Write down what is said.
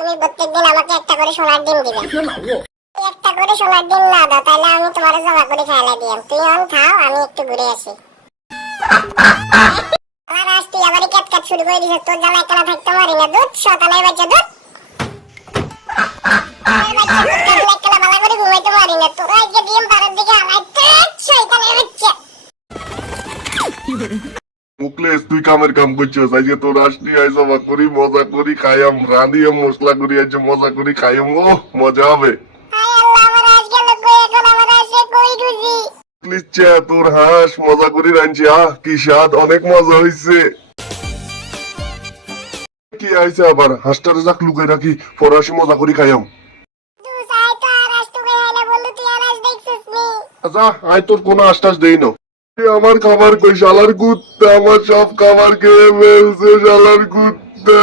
তুমি প্রত্যেকদিন আমাকে একটা করে সোনার ডিম দিবে। একটা করে সোনার ডিম না দাও তাহলে আমি তোমার জমা করে খাইলা দিয়াম। তুই অন খাও, আমি একটু ঘুরে আসি। আমার আজ তুই আবার ক্যাটকাট শুরু করে দিছিস। তোর জ্বালা একলা থাকতে পারি না। দুধ সকালের বাচ্চা দুধ একলা বালা করে ঘুমাইতে পারি না। তোরা আজকে ডিম পাড়ার দিকে আলাইতে শয়তানের বাচ্চা। মুকলেশ তুই কামের কাম করছিস। আজকে তোর আসলি আইসা করি মজা করি খাইয়াম, রাঁধিয়ে মশলা করি আজ মজা করি খাইয়াম। ও মজা হবে। হায় আল্লাহ, আমার আজ গেল কই, এখন আমার আসে কই খুঁজি। মুকলেশ চা তোর হাঁস মজা করি রাঁধছি। কি স্বাদ, অনেক মজা হইছে। কি আইছে আবার? হাঁসটার যাক লুকাই রাখি, ফরাসি মজা করি খাইয়াম। তুই চাই তো আর আসতে কই বন্ধু, তুই আর আস দেখছিস নি? আচ্ছা আয় তোর কোনো আশ্বাস দেই না। আমার খাবার কই, শালার কুত্তা আমার সব খাবার খেয়ে ফেলছে, শালার কুত্তা।